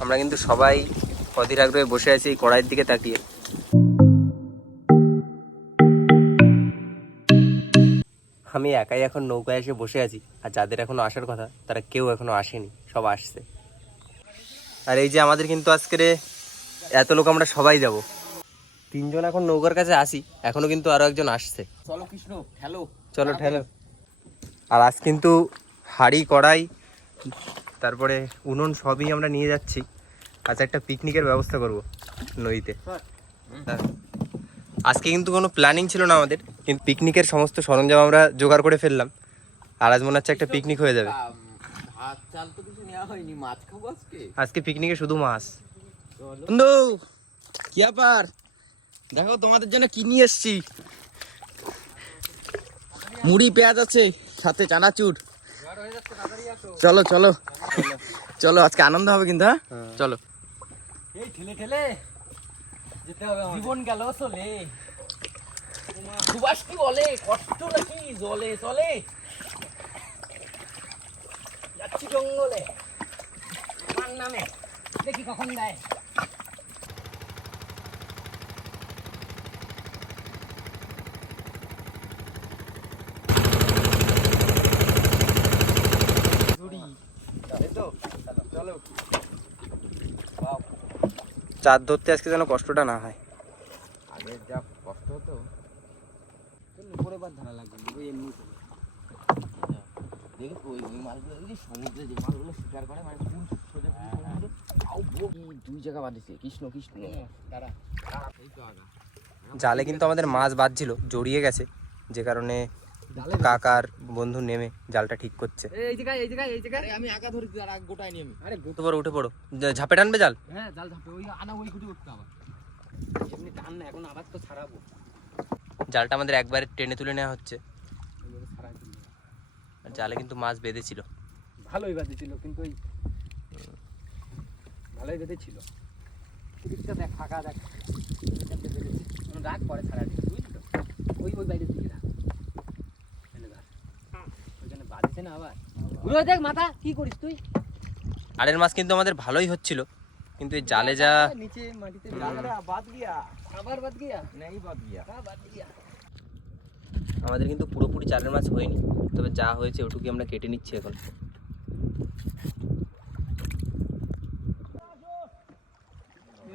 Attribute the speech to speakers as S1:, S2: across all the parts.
S1: আমরা কিন্তু সবাই অধীর আগ্রহে বসে আছি এই কড়াইয়ের দিকে তাকিয়ে আমি একাই এখন নৌকায় এসে বসে আছি আর যাদের এখনও আসার কথা তারা কেউ এখনও আসেনি সব আসছে আর এই যে আমাদের কিন্তু আজকের এত লোক আমরা সবাই যাব। তিনজন এখন নৌকার কাছে আসি এখনও কিন্তু আরও একজন আসছে।
S2: চলো কৃষ্ণ হ্যালো
S1: চলো ঠেলো। আর আজ কিন্তু হাড়ি কড়াই তারপরে উনুন সবই আমরা নিয়ে যাচ্ছি। আজ একটা পিকনিকের ব্যবস্থা করব নদীতে। হ্যাঁ। আজকে কিন্তু কোনো প্ল্যানিং ছিল না আমাদের কিন্তু পিকনিকের সমস্ত সরঞ্জাম আমরা জোগাড় করে ফেললাম। আর আজ মনে হচ্ছে একটা পিকনিক হয়ে যাবে।
S2: আজকে?
S1: পিকনিকে শুধু মাছ। বন্ধু কি ব্যাপার? দেখো তোমাদের জন্য কি নিয়ে এসছি। মুড়ি পেঁয়াজ আছে সাথে চানাচুর। চলো চলো। চলো আজকে আনন্দ হবে কিন্তু হ্যাঁ? চলো।
S2: এই ঠেলে ঠেলে যেতে হবে জীবন গেল চলে। সুভাষ কি বলে? কষ্ট নাকি জলে চলে। যাচ্ছি জঙ্গলে। আমার নামে। দেখি কখন দেয় চলো
S1: চাঁদ ধরতে আজকে যেন কষ্টটা না হয়।
S2: আগে যা কষ্ট হতো উপরে বার ধরা লাগবে এমনি করে। দেখি ওই ওই মাছগুলো দেখি সমুদ্রে যে মাছগুলো শিকার করে মানে সোজা দুই জায়গা বাঁধিছে কৃষ্ণ কৃষ্ণ। দাঁড়া।
S1: জালে কিন্তু আমাদের মাছ বাঁধছিল জড়িয়ে গেছে। যে কারণে কাকার বন্ধু নেমে জালটা ঠিক করছে।
S2: এই জায়গায় এই জায়গায় এই জায়গায় আমি আগা ধরে গোটায় নিয়ে আরে
S1: উঠে পড়ো উঠে পড়ো। ঝাপে টানবে জাল?
S2: হ্যাঁ জাল ধাপে ওই আনা ওই কুটি উঠতে আবার এমনি টান না এখন আবার তো ছাড়াবো।
S1: জালটা আমাদের একবারে টেনে তুলে নেওয়া হচ্ছে। জালে কিন্তু মাছ বেঁধেছিল।
S2: ভালোই বেঁধেছিল কিন্তু ওই ভালোই বেঁধেছিল। দেখ ফাঁকা দেখ। রাগ পরে ছাড়া দিবি বুঝলি তো ওই ওই বাইরের দিকে রাখ এনে রাখ। ওইখানে বাঁধেছে না আবার। ঘুরে দেখ মাথা কি করিস তুই?
S1: আড়ের মাছ কিন্তু আমাদের ভালোই হচ্ছিল কিন্তু এই জালে যা
S2: নিচে মাটিতে বাদ গিয়া। আবার বাদ গিয়া? নেই বাদ গিয়া। বাদ গিয়া।
S1: আমাদের কিন্তু পুরোপুরি চালের মাছ হয়নি তবে যা হয়েছে ওটুকুই আমরা কেটে নিচ্ছি এখন।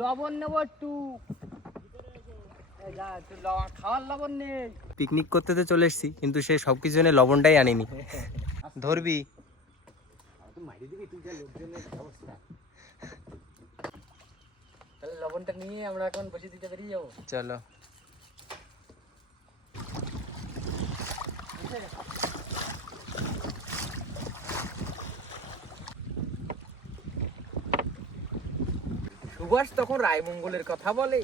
S2: লবণ নেব একটু। খাওয়ার লবণ নেই।
S1: পিকনিক করতে তো চলে এসেছি কিন্তু সে সব কিছু লবণটাই আনিনি। ধরবি?
S2: লবণটা নিয়ে আমরা এখন বসে দিতে বেরিয়ে যাব।
S1: চলো।
S2: সুভাষ তখন রায়মঙ্গলের কথা বলে।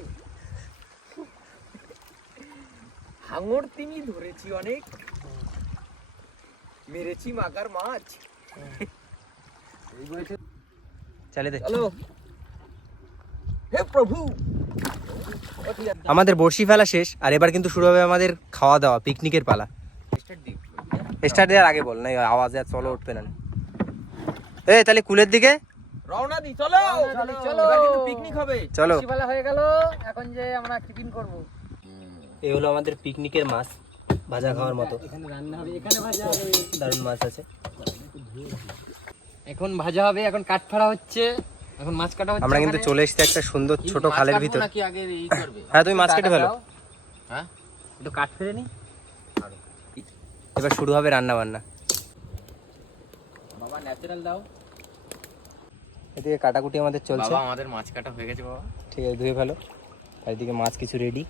S2: হাঙর তিনি ধরেছি অনেক। মেরেছি মাকার মাছ
S1: চালে দে
S2: চলো হে প্রভু
S1: আমাদের বড়শি ফেলা শেষ আর এবার কিন্তু শুরু হবে আমাদের খাওয়া দাওয়া পিকনিকের পালা। স্টার্ট দেওয়ার আগে বল না আওয়াজ আর চলো উঠবে না। এ তাহলে কুলের দিকে?
S2: রওনা দি চলো। চলো। এবার কিন্তু পিকনিক হবে।
S1: চলো।
S2: বেলা হয়ে গেল এখন যে আমরা টিফিন করব।
S1: এই হলো আমাদের পিকনিকের মাছ। ভাজা খাওয়ার মতো।
S2: এখানে রান্না হবে এখানে ভাজা হবে।
S1: দারুণ মাছ আছে।
S2: এখন ভাজা হবে এখন কাঠ ফাড়া হচ্ছে এখন মাছ কাটা হচ্ছে
S1: আমরা কিন্তু চলে এসেছি একটা সুন্দর ছোট খালের ভিতর।
S2: নাকি আগে এই করবে?
S1: হ্যাঁ তুমি মাছ কেটে ফেলো।
S2: হ্যাঁ? একটু কাঠ ফেলে নি।
S1: এবার শুরু হবে রান্না বান্না।
S2: বাবা ন্যাচারাল দাও।
S1: এদিকে কাটাকুটি আমাদের চলছে।
S2: বাবা আমাদের মাছ কাটা হয়ে গেছে বাবা।
S1: ঠিক আছে ধুয়ে ফেলো। আর এদিকে মাছ কিছু রেডি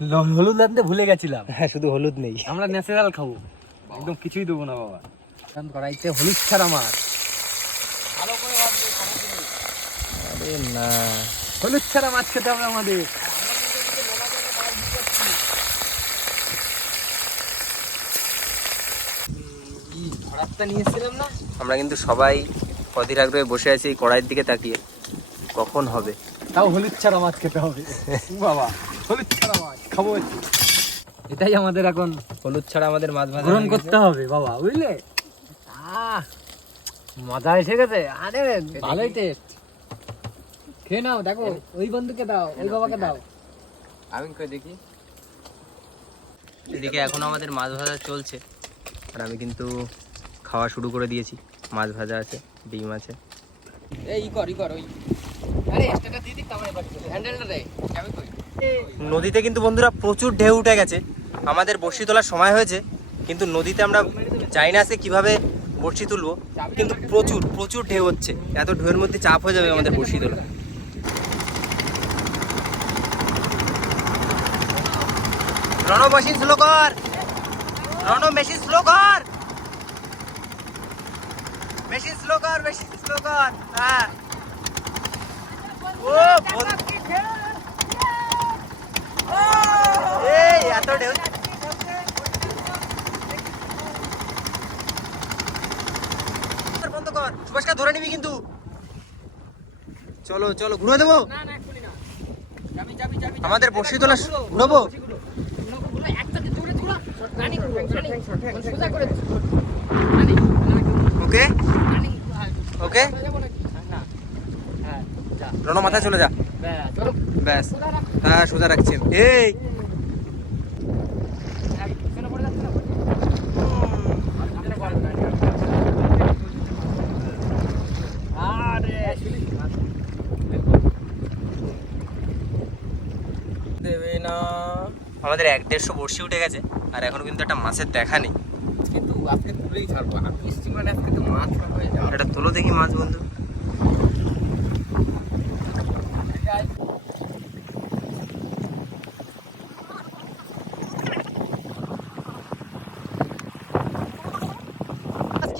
S2: হলুদ আনতে ভুলে গেছিলাম।
S1: হ্যাঁ শুধু হলুদ নেই।
S2: আমরা ন্যাচারাল খাব। একদম কিছুই দেবো না বাবা। এখন করাইছে হলুদ ছাড়া মাছ। ভালো করে
S1: আরে না।
S2: হলুদ ছাড়া মাছ খেতে হবে আমাদের। না?
S1: আমরা কিন্তু সবাই অধীর আগ্রহে বসে আছি এই কড়াইয়ের দিকে তাকিয়ে। কখন হবে?
S3: তাও হলুদ ছাড়া মাছ খেতে হবে। বাবা। খাব এটাই আমাদের এখন
S1: হলুদ ছাড়া আমাদের মাছ ভাজা
S3: গ্রহণ করতে হবে বাবা বুঝলে? মজা এসে গেছে। আরে ভালোই টেস্ট খেয়ে নাও দেখো ওই বন্ধুকে দাও ওই বাবাকে দাও।
S2: আমি কই দেখি?
S1: এদিকে এখন আমাদের মাছ ভাজা চলছে। আর আমি কিন্তু খাওয়া শুরু করে দিয়েছি। মাছ ভাজা আছে ডিম আছে।
S2: এই কর ই কর ওই। আরে এক্সট্রাটা দিয়ে দিক তারপরে হ্যান্ডেলটা দে আমি কই
S1: নদীতে কিন্তু বন্ধুরা প্রচুর ঢেউ উঠে গেছে। আমাদের বড়শি তোলার সময় হয়েছে, কিন্তু নদীতে আমরা জানি না আজকে কীভাবে বড়শি তুলবো, কিন্তু প্রচুর প্রচুর ঢেউ হচ্ছে। এত ঢেউয়ের মধ্যে চাপ হয়ে যাবে আমাদের বড়শি তোলা। রণ মেশিন স্লো কর! রণ মেশিন স্লো কর! মেশিন স্লো কর, মেশিন স্লো কর। হ্যাঁ। ও এই এত ঢেউ বন্ধ কর সুভাষকে ধরে নিবি কিন্তু। চলো চলো ঘুরে দেবো? আমাদের বসি তোলা ঘুরবো ওকে? ওকে? রণ মাথায় চলে যা। ব্যাস হ্যাঁ সোজা রাখছি আমি। এই!
S2: দেবে না।
S1: আমাদের এক দেড়শো বড়শি উঠে গেছে আর এখনও কিন্তু একটা মাছের দেখা নেই।
S2: কিন্তু আজকে তুলেই ছাড়বো না। মিষ্টি মানে আজকে তো মাছ হয়ে যাবে।
S1: এটা তোলো দেখি মাছ বন্ধু মাছ কি মাছ ও ভাই ছেলে ইয়েস ভাই বল বলে ভাই মাছটা ইয়েস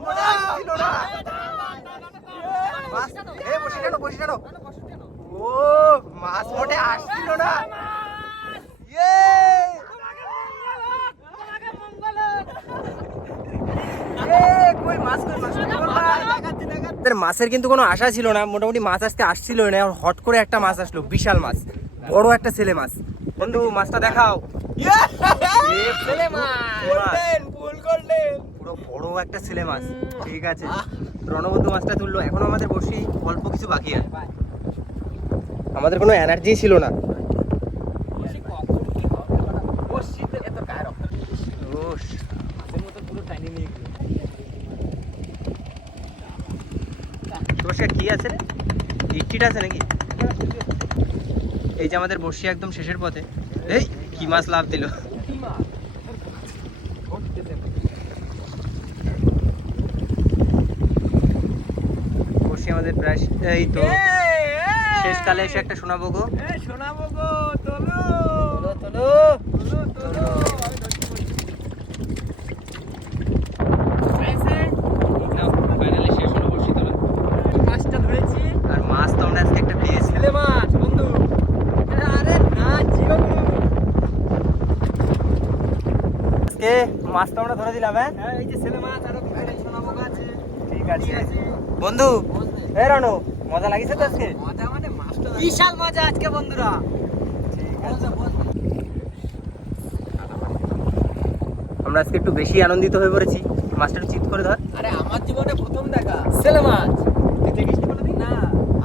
S1: মনে ও মাছ মোটে আসছিল না ইয়ে এ, কই মাছ কই মাছ কই বল ভাই। আমাদের মাছের কিন্তু কোনো আশা ছিল না মোটামুটি মাছ আসতে আসছিল না হট করে একটা মাছ আসলো বিশাল মাছ বড় একটা ছেলে মাছ। বন্ধু মাছটা দেখাও। এ,
S2: ছেলে মাছ।
S1: গোল্ডেন,
S2: ফুল গোল্ডেন
S1: পুরো বড় একটা ছেলে মাছ ঠিক আছে। রণবন্ধু মাছটা তুললো এখনও আমাদের বসি অল্প কিছু বাকি আছে। আমাদের কোনো এনার্জি ছিল না। ওস, তোর সে কি আছে রে? ইটটিট আছে নাকি? এই যে আমাদের বসি একদম শেষের পথে। এই কি মাছ লাভ দিল? বসি আমাদের প্রায় এই তো। শেষকালে এসে একটা শোনাবো গো।
S3: শোনাবো গো তোলো।
S1: তোলো তোলো ফাইনালি শেষ হলো বসি তোলা
S3: মাছটা ধরেছি
S1: আর মাছ তো আমরা আজকে একটা পেয়েছি
S3: ছেলে মাছ বন্ধু আরে না জিও
S1: আমরা ধরে দিলাম হ্যাঁ?
S3: হ্যাঁ এই যে ছেলে মাছ আরও আছে।
S1: ঠিক আছে। বন্ধু এ রনু মজা লাগিছে তো আজকে?
S3: মজা মানে মাছটা বিশাল মজা আজকে বন্ধুরা।
S1: আমরা আজকে একটু বেশি আনন্দিত হয়ে পড়েছি। মাছটা চিৎ করে ধর।
S2: আরে আমার জীবনে প্রথম দেখা।
S3: ছেলে মাছ।
S2: তুই দেখিস নি।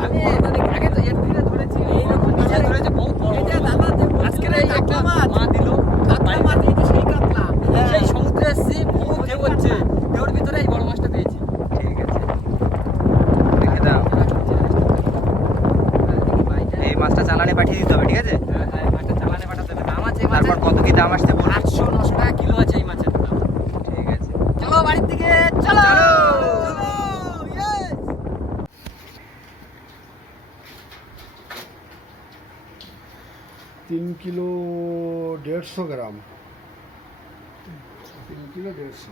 S2: আমি মানে আগে তো এর ধরেছি। এইরকম নিচে ধরেছে। বহুত বড় এই দাদা আজকে একটা মাছ। মা দিল কাতলা মাছ এই যে সেই কাতলা সেই সমুদ্রে এসেছি বহুত ঢেউ হচ্ছে ঢেউর ভিতরে এই বড় মাছটা পেয়েছি
S1: ঠিক আছে রেখে দাও এই মাছটা চালানে পাঠিয়ে দিতে হবে ঠিক আছে
S2: হ্যাঁ হ্যাঁ মাছটা চালানে পাঠাতে হবে দাম আছে এই
S1: তারপর
S2: মাছের
S1: কত কি দাম আসতে বল
S2: আটশো নশো টাকা কিলো আছে এই মাছের দাম
S1: ঠিক আছে
S2: চলো বাড়ির দিকে চলো
S1: চলো।
S4: তিন কিলো দেড়শো গ্রাম তিন কিলো দেড়শো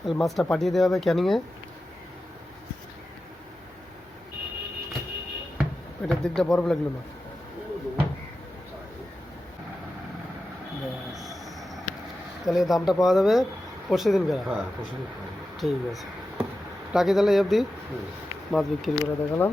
S5: তাহলে মাছটা পাঠিয়ে দেওয়া হবে ক্যানিংয়ে পেটের দিকটা বরফ লাগল না ব্যাস। তাহলে এই দামটা পাওয়া যাবে পরশু দিন কেনা
S4: হ্যাঁ দিন।
S5: ঠিক আছে। টাকি তাহলে এফ দি মাছ বিক্রি করে দেখালাম।